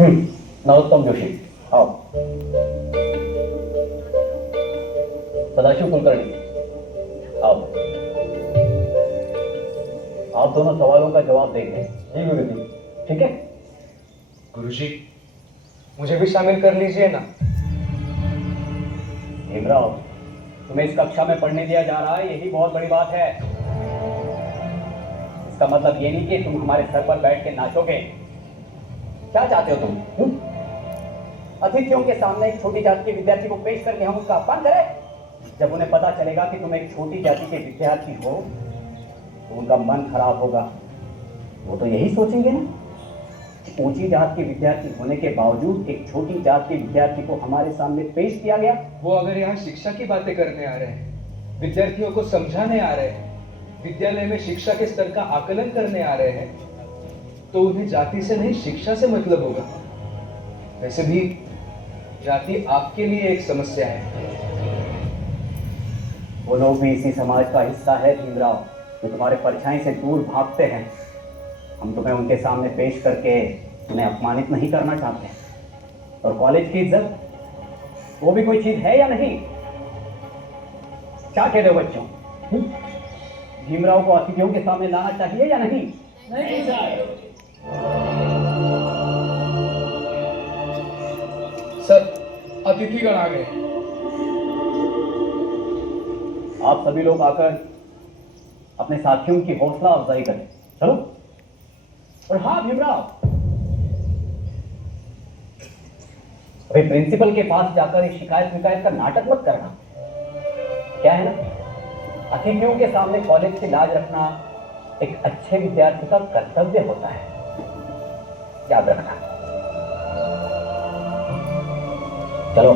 नरोत्तम जोशी, आओ। सदाशिव कुलकर्णी, आओ। आप दोनों सवालों का जवाब देंगे। जी गुरुजी। ठीक है गुरुजी, मुझे भी शामिल कर लीजिए ना। भीमराव, तुम्हें इस कक्षा में पढ़ने दिया जा रहा है, यही बहुत बड़ी बात है। इसका मतलब ये नहीं कि तुम हमारे सर पर बैठ के नाचोगे। क्या चाहते हो तुम? अतिथियों के सामने एक छोटी जाति के विद्यार्थी को पेश करके हम उसका अपमान करें? जब उन्हें पता चलेगा कि तुम एक छोटी जाति के विद्यार्थी हो तो उनका मन खराब होगा। वो तो यही सोचेंगे ना कि ऊंची जात के विद्यार्थी होने के बावजूद एक छोटी जात के विद्यार्थी को हमारे सामने पेश किया गया। वो अगर यहाँ शिक्षा की बातें करने आ रहे हैं, विद्यार्थियों को समझाने आ रहे हैं, विद्यालय में शिक्षा के स्तर का आकलन करने आ रहे हैं, तो उन्हें जाति से नहीं शिक्षा से मतलब होगा। वैसे भी जाति आपके लिए एक समस्या है। वो लोग भी इसी समाज का हिस्सा है भीमराव, जो तुम्हारे परछाई से दूर भागते हैं। हम तुम्हें उनके सामने पेश करके उन्हें अपमानित नहीं करना चाहते। और कॉलेज की इज्जत, वो भी कोई चीज है या नहीं? क्या कहते हो बच्चों? भीमराव को अतिथियों के सामने लाना चाहिए या नहीं? नहीं चाहिए। सर, अतिथिगण आ गए। आप सभी लोग आकर अपने साथियों की हौसला अफजाई करें। चलो। और हाँ भीमराव, अभी प्रिंसिपल के पास जाकर इस शिकायत विकायत का नाटक मत करना। क्या है ना, अतिथियों के सामने कॉलेज की लाज रखना एक अच्छे विद्यार्थी का कर्तव्य होता है, याद रखना। चलो।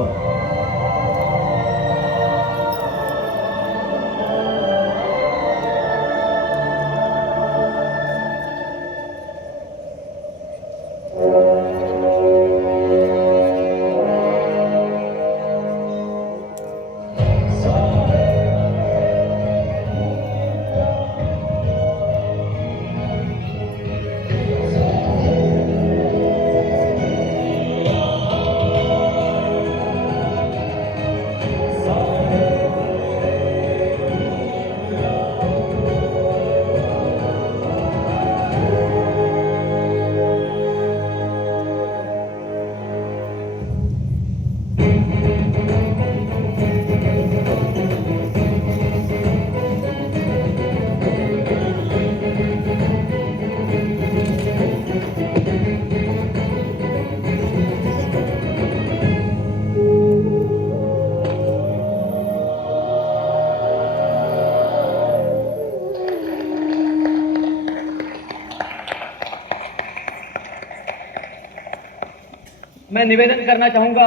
मैं निवेदन करना चाहूंगा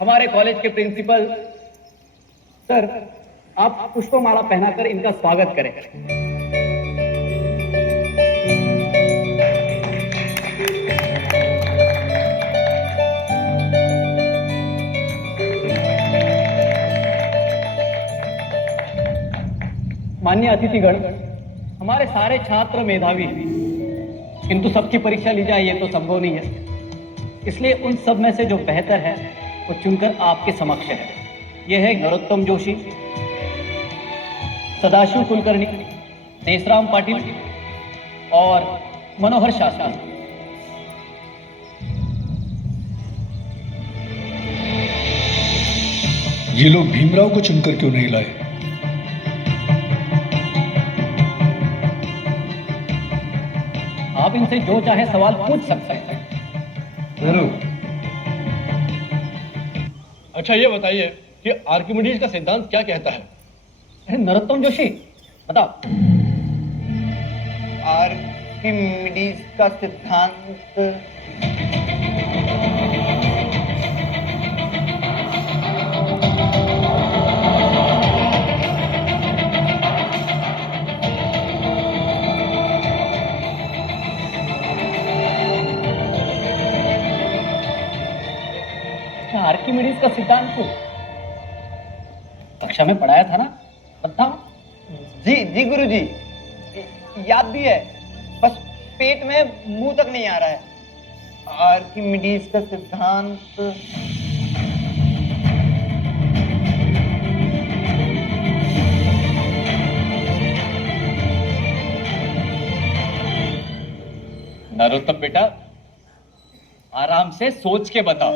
हमारे कॉलेज के प्रिंसिपल सर, आप पुष्पमाला पहनाकर इनका स्वागत करें। माननीय अतिथिगण, हमारे सारे छात्र मेधावी हैं, किंतु सबकी परीक्षा ली जाए ये तो संभव नहीं है। इसलिए उन सब में से जो बेहतर है वो चुनकर आपके समक्ष है। यह है नरोत्तम जोशी, सदाशिव कुलकर्णी, देशराम पाटिल और मनोहर शास्त्री। ये लोग भीमराव को चुनकर क्यों नहीं लाए? आप इनसे जो चाहे सवाल पूछ सकते हैं। जरूर। अच्छा ये बताइए कि आर्किमिडीज का सिद्धांत क्या कहता है? नरोत्तम जोशी बताओ। आर्किमिडीज का सिद्धांत आर्किमिडीज का सिद्धांत को कक्षा में पढ़ाया था ना? बताओ। जी गुरुजी, याद भी है, बस पेट में मुंह तक नहीं आ रहा है। आर्किमिडीज का सिद्धांत नरोत्तम बेटा, आराम से सोच के बताओ।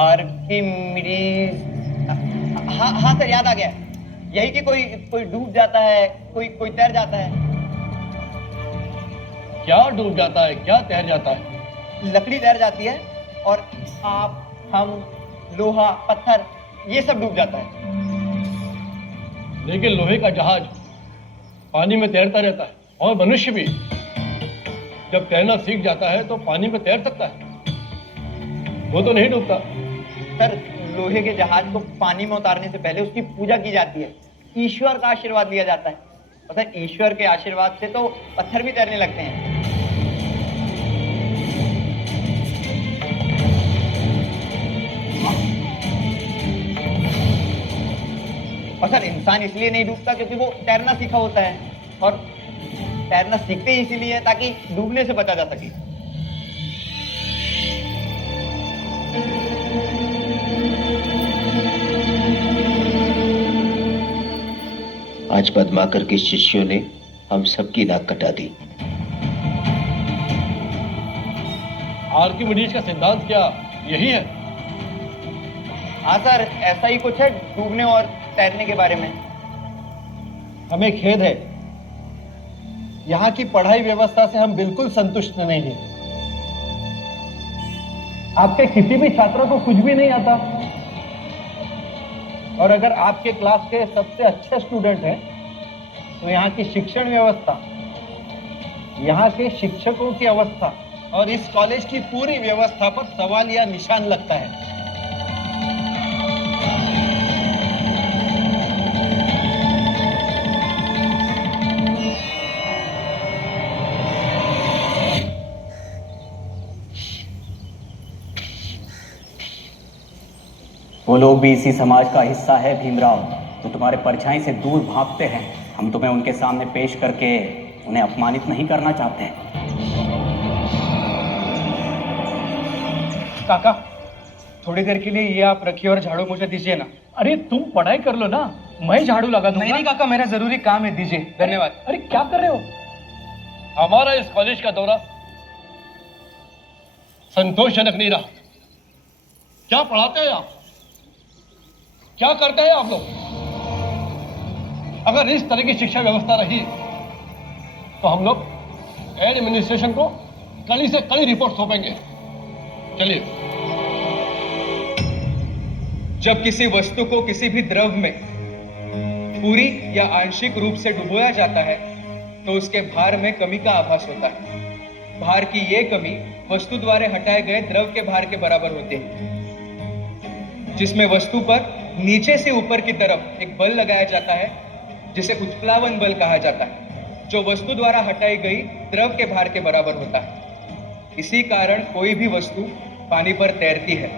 आर्किमिडीज, हाँ हाँ सर, याद आ गया। यही कि कोई कोई डूब जाता है, कोई कोई तैर जाता है। क्या डूब जाता है, क्या तैर जाता है? लकड़ी तैर जाती है और आप, हम, लोहा, पत्थर, ये सब डूब जाता है। लेकिन लोहे का जहाज पानी में तैरता रहता है, और मनुष्य भी जब तैरना सीख जाता है तो पानी में तैर सकता है, वो तो नहीं डूबता। सर, लोहे के जहाज को पानी में उतारने से पहले उसकी पूजा की जाती है, ईश्वर का आशीर्वाद लिया जाता है। और सर, ईश्वर के आशीर्वाद से तो पत्थर भी तैरने लगते हैं। और सर, इंसान इसलिए नहीं डूबता क्योंकि वो तैरना सीखा होता है, और तैरना सीखते ही इसीलिए ताकि डूबने से बचा जा सके। आज पद्माकर के शिष्यों ने हम सबकी नाक कटा दी। आर्किमिडीज का सिद्धांत क्या यही है? हाँ सर, ऐसा ही कुछ है डूबने और तैरने के बारे में। हमें खेद है, यहाँ की पढ़ाई व्यवस्था से हम बिल्कुल संतुष्ट नहीं हैं। आपके किसी भी छात्र को कुछ भी नहीं आता, और अगर आपके क्लास के सबसे अच्छे स्टूडेंट हैं तो यहाँ की शिक्षण व्यवस्था, यहाँ के शिक्षकों की अवस्था और इस कॉलेज की पूरी व्यवस्था पर सवाल या निशान लगता है। वो लोग भी इसी समाज का हिस्सा है भीमराव, तो तुम्हारे परछाई से दूर भागते हैं। हम तुम्हें उनके सामने पेश करके उन्हें अपमानित नहीं करना चाहते हैं। काका, थोड़ी देर के लिए ये आप रखिए और झाड़ू मुझे दीजिए ना। अरे तुम पढ़ाई कर लो ना, मैं झाड़ू लगा दूंगा। नहीं काका, मेरा जरूरी काम है, दीजिए। धन्यवाद। अरे क्या कर रहे हो? हमारा इस कॉलेज का दौरा संतोषजनक नहीं रहा। क्या पढ़ाते हैं आप, क्या करते हैं आप लोग? अगर इस तरह की शिक्षा व्यवस्था रही तो हम लोग एडमिनिस्ट्रेशन को कड़ी से कड़ी रिपोर्ट सौंपेंगे। चलिए। जब किसी वस्तु को किसी भी द्रव में पूरी या आंशिक रूप से डुबोया जाता है तो उसके भार में कमी का आभास होता है। भार की ये कमी वस्तु द्वारा हटाए गए द्रव के भार के बराबर होती है, जिसमें वस्तु पर नीचे से ऊपर की तरफ एक बल लगाया जाता है जिसे उत्प्लावन बल कहा जाता है, जो वस्तु द्वारा हटाई गई द्रव के भार के बराबर होता है। इसी कारण कोई भी वस्तु पानी पर तैरती है।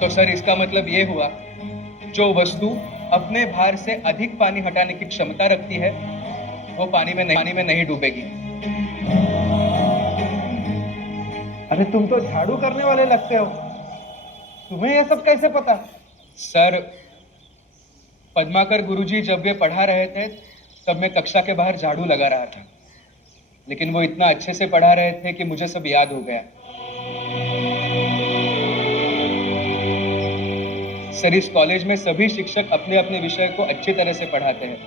तो सर, इसका मतलब ये हुआ, जो वस्तु अपने भार से अधिक पानी हटाने की क्षमता रखती है वो पानी में नहीं डूबेगी। अरे तुम तो झाड़ू करने वाले लगते हो, तुम्हें यह सब कैसे पता? सर, पद्माकर गुरुजी जब वे पढ़ा रहे थे तब मैं कक्षा के बाहर झाड़ू लगा रहा था, लेकिन वो इतना अच्छे से पढ़ा रहे थे कि मुझे सब याद हो गया। सर, इस कॉलेज में सभी शिक्षक अपने अपने विषय को अच्छी तरह से पढ़ाते हैं।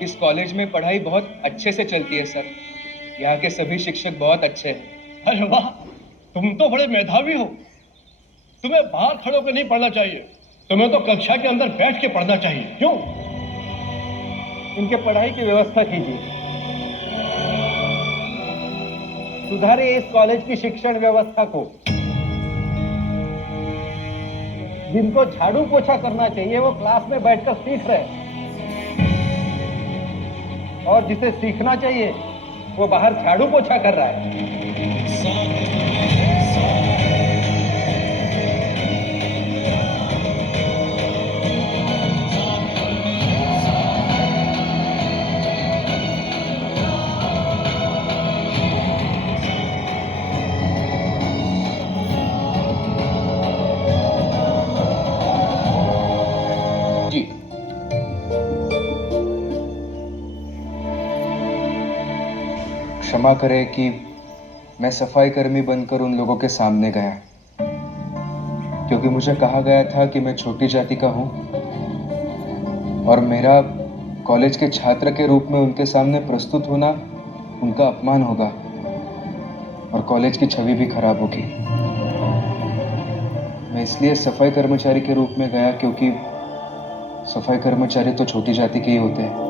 इस कॉलेज में पढ़ाई बहुत अच्छे से चलती है सर। यहाँ के सभी शिक्षक बहुत अच्छे हैं। अरे वाह, तुम तो बड़े मेधावी हो। तुम्हें बाहर खड़े होकर नहीं पढ़ना चाहिए, तुम्हें तो कक्षा के अंदर बैठ के पढ़ना चाहिए। क्यों? इनके पढ़ाई की व्यवस्था कीजिए, सुधारिए इस कॉलेज की शिक्षण व्यवस्था को। जिनको झाड़ू पोछा करना चाहिए वो क्लास में बैठकर सीख रहे हैं, और जिसे सीखना चाहिए वो बाहर झाड़ू पोछा कर रहा है। क्षमा करें कि मैं सफाई कर्मी बनकर उन लोगों के सामने गया, क्योंकि मुझे कहा गया था कि मैं छोटी जाति का हूं और मेरा कॉलेज के छात्र के रूप में उनके सामने प्रस्तुत होना उनका अपमान होगा और कॉलेज की छवि भी खराब होगी। मैं इसलिए सफाई कर्मचारी के रूप में गया क्योंकि सफाई कर्मचारी तो छोटी जाति के ही होते हैं।